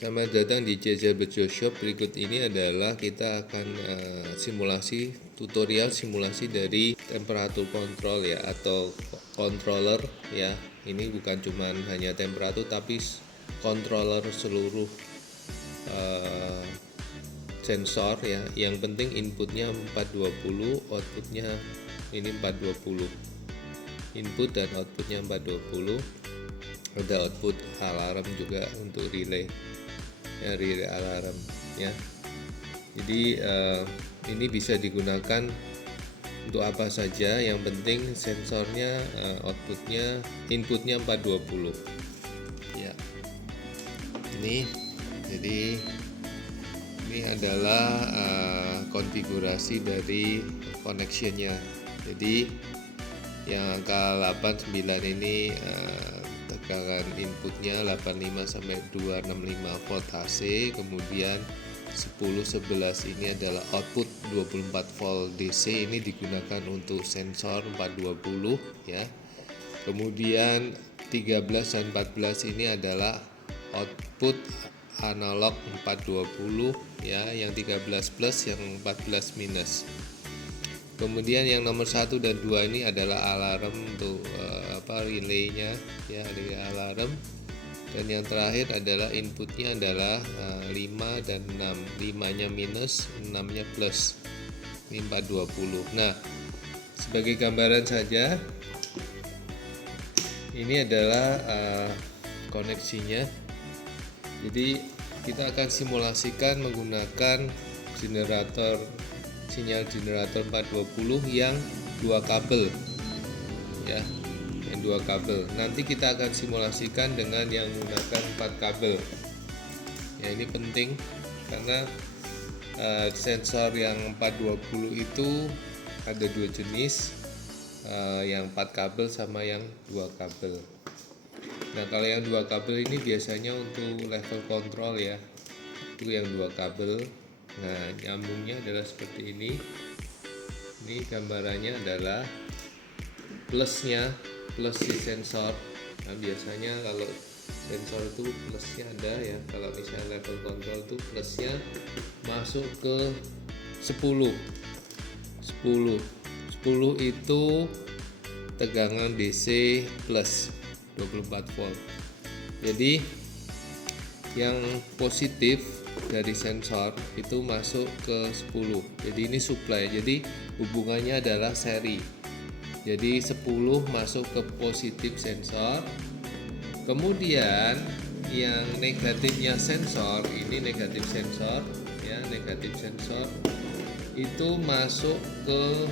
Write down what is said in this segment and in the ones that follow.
Selamat datang di JJ Bejo Shop. Berikut ini adalah kita akan tutorial simulasi dari temperatur kontrol ya, atau controller ya. Ini bukan cuman hanya temperatur tapi controller seluruh sensor ya. Yang penting inputnya 420, outputnya ini 420. Input dan outputnya 420. Ada output alarm juga untuk relay ya, relay alarm ya. Jadi ini bisa digunakan untuk apa saja, yang penting sensornya inputnya 420 ya. Jadi ini adalah konfigurasi dari connectionnya. Jadi yang angka 89 ini tegangan inputnya 85 sampai 265 volt AC, kemudian 1011 ini adalah output 24 volt DC. Ini digunakan untuk sensor 420 ya. Kemudian 13 dan 14 ini adalah output analog 420 ya, yang 13 plus, yang 14 minus. Kemudian yang nomor 1 dan 2 ini adalah alarm untuk relaynya ya, relay alarm. Dan yang terakhir adalah inputnya adalah 5 dan 6. 5-nya minus, 6-nya plus. Ini 420. Nah, sebagai gambaran saja, ini adalah koneksinya. Jadi kita akan simulasikan menggunakan sinyal generator 420 yang 2 kabel ya, yang 2 kabel. Nanti kita akan simulasikan dengan yang menggunakan 4 kabel ya. Ini penting karena sensor yang 420 itu ada 2 jenis, yang 4 kabel sama yang 2 kabel. Nah, kalau yang 2 kabel ini biasanya untuk level kontrol ya, itu yang 2 kabel. Nah, nyambungnya adalah seperti ini. Ini gambarannya adalah plus si sensor. Nah, biasanya kalau sensor itu plusnya ada ya. Kalau misalnya level kontrol itu plusnya masuk ke 10 itu tegangan DC plus 24 volt. Jadi yang positif dari sensor itu masuk ke 10. Jadi ini supply. Jadi hubungannya adalah seri. Jadi 10 masuk ke positif sensor. Kemudian yang negatifnya sensor, ini negatif sensor ya, negatif sensor itu masuk ke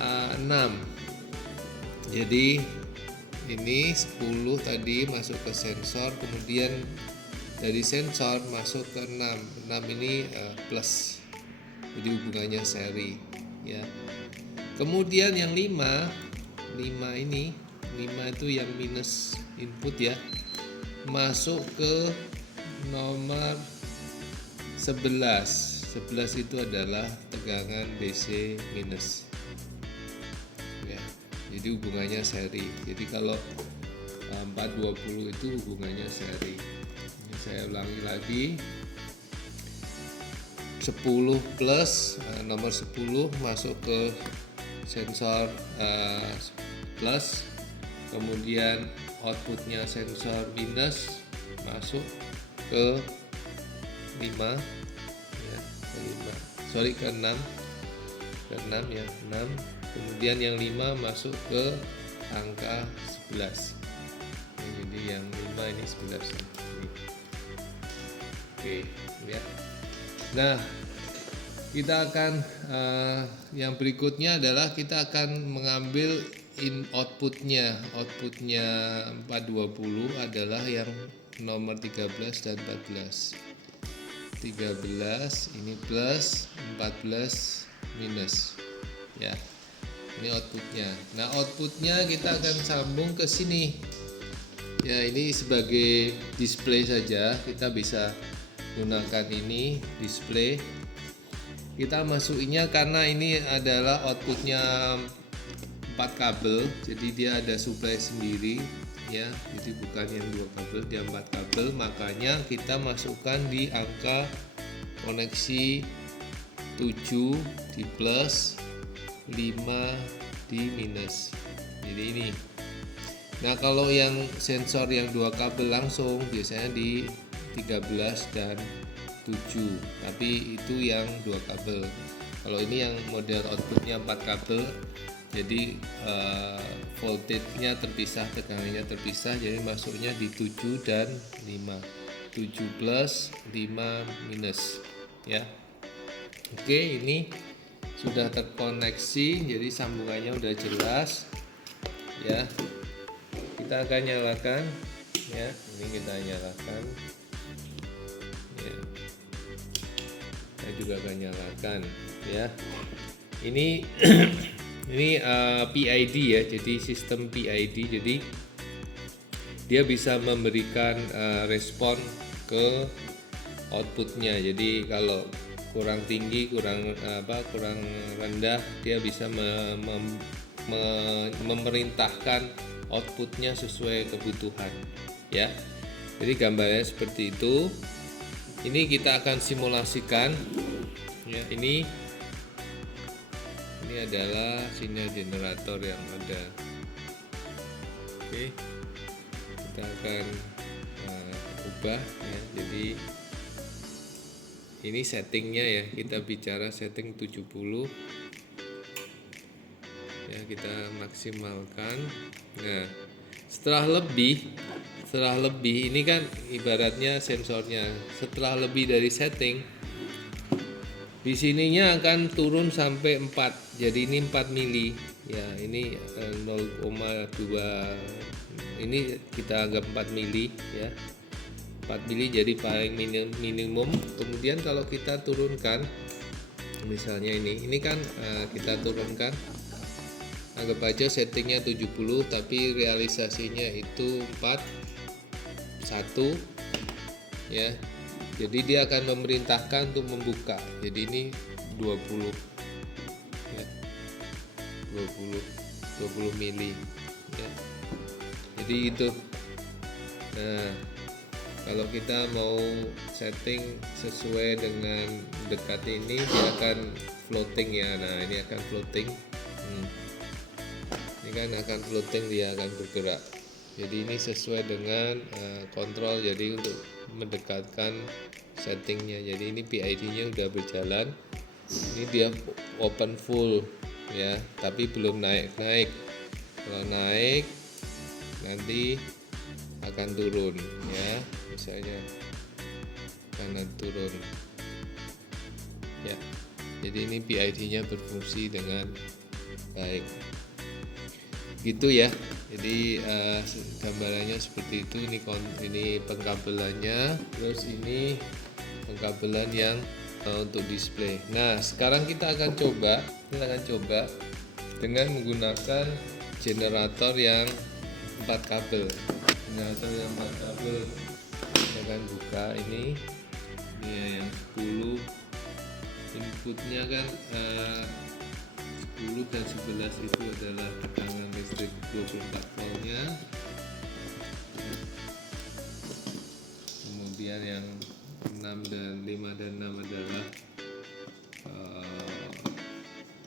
6. Jadi ini 10 tadi masuk ke sensor, kemudian dari sensor masuk ke 6. 6 ini plus. Jadi hubungannya seri ya. Kemudian yang 5 itu yang minus input ya, masuk ke nomor 11. 11 itu adalah tegangan DC minus ya. Jadi hubungannya seri. Jadi kalau 420 itu hubungannya seri. Ini saya ulangi lagi. 10 plus, nomor 10 masuk ke sensor plus, kemudian outputnya sensor minus masuk ke 5 ya, ke 6 ya, 6. Kemudian yang 5 masuk ke angka 11 ya, jadi yang 5 ini 11 ya. Oke ya. Nah, kita akan yang berikutnya adalah kita akan mengambil outputnya 420 adalah yang nomor 13 dan 14. 13 ini plus, 14 minus ya. Ini outputnya. Nah, outputnya kita akan sambung ke sini ya. Ini sebagai display saja, kita bisa gunakan ini display. Kita masukinnya karena ini adalah outputnya 4 kabel, jadi dia ada supply sendiri. ya, jadi bukan yang 2 kabel, dia 4 kabel, makanya kita masukkan di angka koneksi 7 di plus, 5 di minus. Jadi ini. Nah, kalau yang sensor yang 2 kabel langsung biasanya di 13 dan 7, tapi itu yang 2 kabel. Kalau ini yang model outputnya 4 kabel, jadi voltage-nya terpisah, tegangannya terpisah, jadi masuknya di 7 dan 5, 7 plus, 5 minus, ya. Oke, ini sudah terkoneksi, jadi sambungannya udah jelas, ya. Kita akan nyalakan, ya. Ini kita nyalakan, ya. Kita juga akan nyalakan, ya. Ini ini PID ya, jadi sistem PID, jadi dia bisa memberikan respon ke outputnya. Jadi kalau kurang tinggi, kurang rendah, dia bisa memerintahkan outputnya sesuai kebutuhan, ya. Jadi gambarnya seperti itu. Ini kita akan simulasikan, ya. Ini adalah sinyal generator yang ada. Oke, kita akan ubah, ya. Jadi ini settingnya, ya, kita bicara setting 70, ya, kita maksimalkan. Nah, setelah lebih ini kan ibaratnya sensornya, setelah lebih dari setting, di sininya akan turun sampai 4, jadi ini 4 mili, ya. Ini 0,2, ini kita anggap 4 mili, ya. 4 mili jadi paling minimum. Kemudian kalau kita turunkan, misalnya ini kan kita turunkan, anggap aja settingnya 70, tapi realisasinya itu 41, ya. Jadi dia akan memerintahkan untuk membuka. Jadi ini 20, ya. 20 mili, ya. Jadi itu. Nah, kalau kita mau setting sesuai dengan dekat ini, dia akan floating, ya. Nah, ini akan floating. Ini kan akan floating, dia akan bergerak. Jadi ini sesuai dengan kontrol, jadi untuk mendekatkan settingnya. Jadi ini PID-nya udah berjalan. Ini dia open full, ya, tapi belum naik. Kalau naik nanti akan turun, ya, misalnya kanan turun, ya. Jadi ini PID-nya berfungsi dengan baik, gitu, ya. Jadi gambarannya seperti itu. Ini pengkabelannya, terus ini pengkabelan yang untuk display. Nah, sekarang kita akan coba dengan menggunakan generator yang 4 kabel. Generator yang 4 kabel, kita akan buka ini yang 10. Inputnya kan 10 dan 11 itu adalah tegangan listrik 24 voltnya. Kemudian yang 5 dan 6 adalah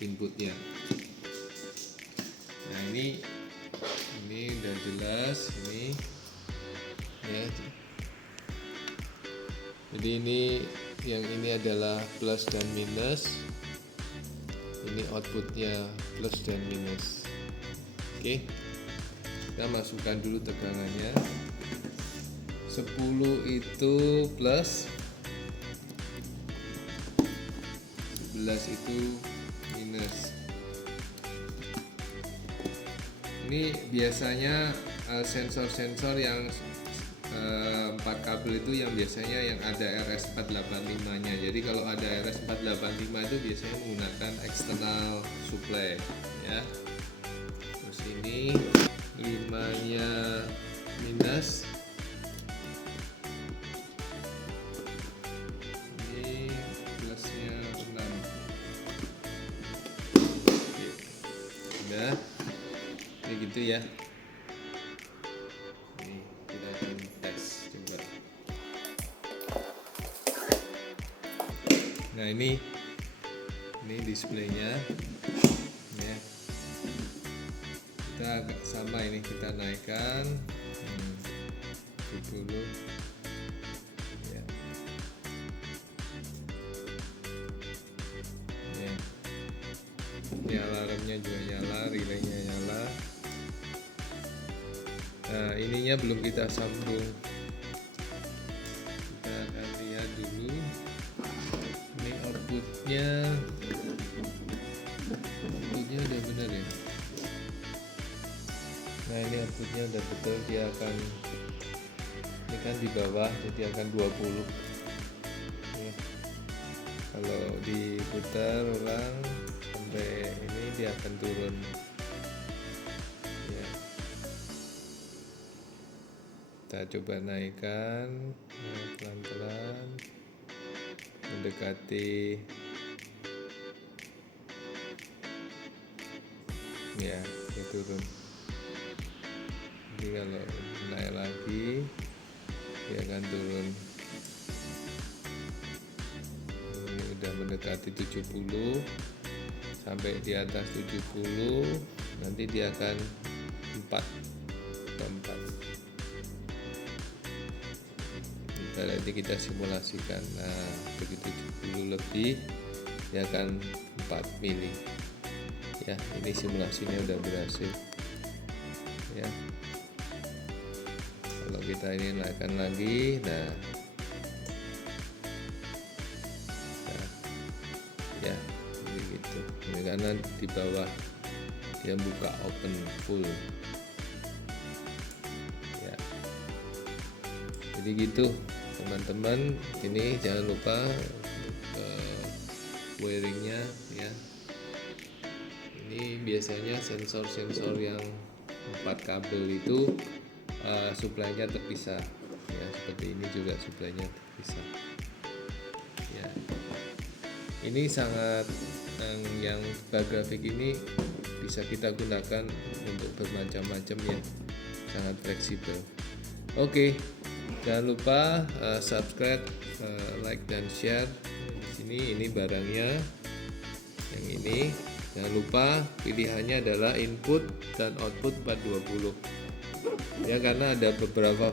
inputnya. Nah, ini udah jelas ini, ya. Jadi yang ini adalah plus dan minus. Ini outputnya plus dan minus. Oke, kita masukkan dulu tegangannya. 10 itu plus, 11 itu minus. Ini biasanya sensor-sensor yang 4 kabel itu yang biasanya yang ada RS485-nya. Jadi kalau ada RS485 itu biasanya menggunakan external supply, ya. Terus ini 5-nya minus. Ini plusnya 6. Oke. Udah. Kayak gitu, ya. Nah ini displaynya ya. Kita agak sama, ini kita naikkan 70 ya. Ya. Ini alarmnya juga nyala, relaynya nyala. Nah ininya belum kita sambung, kita akan lihat dulu. Ini outputnya udah benar ya. Nah ini outputnya udah betul, dia akan, ini kan di bawah jadi akan 20 ya. Kalau diputar ulang sampai ini dia akan turun ya. Kita coba naikkan pelan-pelan mendekati ya, dia turun. Jadi kalau naik lagi dia akan turun. Ini udah mendekati 70, sampai di atas 70 nanti dia akan 4. Nanti kita simulasikan. Nah begitu 70 lebih dia akan 4 mili ya. Ini simulasinya udah berhasil ya. Kalau kita ini naikkan lagi, nah ya begitu. Ini karena di bawah dia buka open full ya. Jadi gitu teman-teman, ini jangan lupa wiringnya ya. Ini biasanya sensor-sensor yang 4 kabel itu suplainya terpisah ya, seperti ini juga suplainya terpisah ya. Ini sangat yang bar grafik ini bisa kita gunakan untuk bermacam-macam ya, sangat fleksibel. Oke, jangan lupa subscribe, like dan share. Di sini ini barangnya yang ini. Jangan lupa pilihannya adalah input dan output 420 ya, karena ada beberapa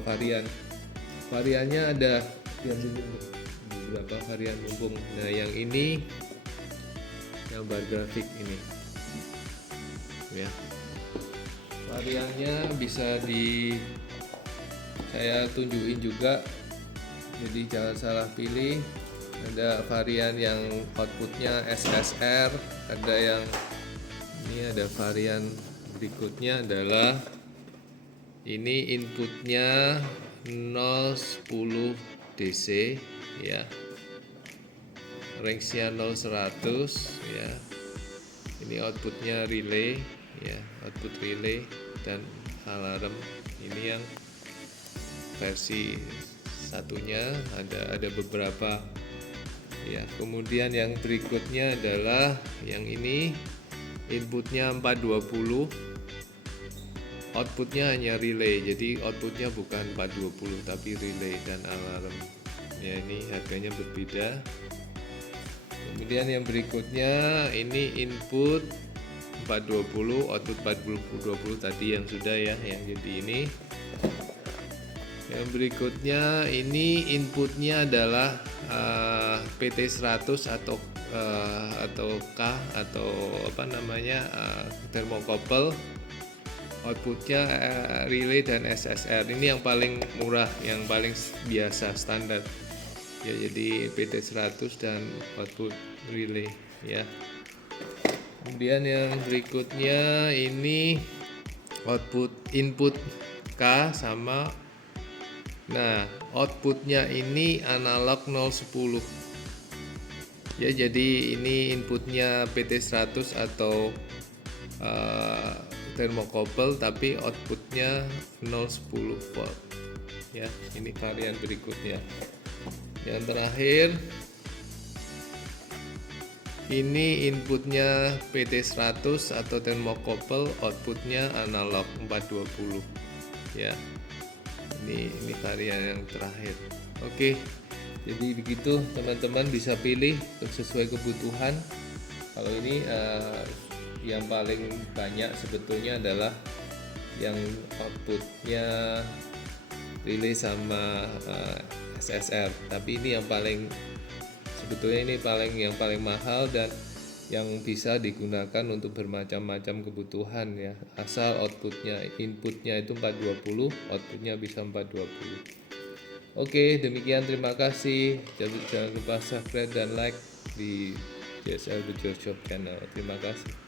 variannya ada beberapa varian mumpung. Nah yang ini yang bar grafik ini ya, variannya bisa saya tunjukin juga, jadi jangan salah pilih. Ada varian yang outputnya SSR, ada yang ini, ada varian berikutnya adalah ini inputnya 010 DC ya, range-nya 0-100 ya. Ini outputnya relay ya, output relay dan alarm. Ini yang versi satunya, ada beberapa ya. Kemudian yang berikutnya adalah yang ini, inputnya 420, outputnya hanya relay, jadi outputnya bukan 420 tapi relay dan alarm ya. Ini harganya berbeda. Kemudian yang berikutnya ini input 420, output 420 tadi yang sudah ya, yang jadi ini. Yang berikutnya ini inputnya adalah PT100 atau K atau apa namanya, thermocouple. Outputnya relay dan SSR. Ini yang paling murah, yang paling biasa standar ya, jadi PT100 dan output relay ya. Kemudian yang berikutnya ini input K sama, nah outputnya ini analog 010 ya, jadi ini inputnya PT100 atau thermocouple tapi outputnya 010 volt ya. Ini varian berikutnya. Yang terakhir ini inputnya PT100 atau thermocouple, outputnya analog 420 ya. Ini varian yang terakhir. Oke, Jadi begitu, teman-teman bisa pilih sesuai kebutuhan. Kalau ini yang paling banyak sebetulnya adalah yang outputnya relay sama SSR, tapi ini yang paling sebetulnya ini yang paling mahal dan yang bisa digunakan untuk bermacam-macam kebutuhan ya, asal inputnya itu 420, outputnya bisa 420. Oke, demikian, terima kasih. Jangan lupa subscribe dan like di JSL Bujur Shop channel. Terima kasih.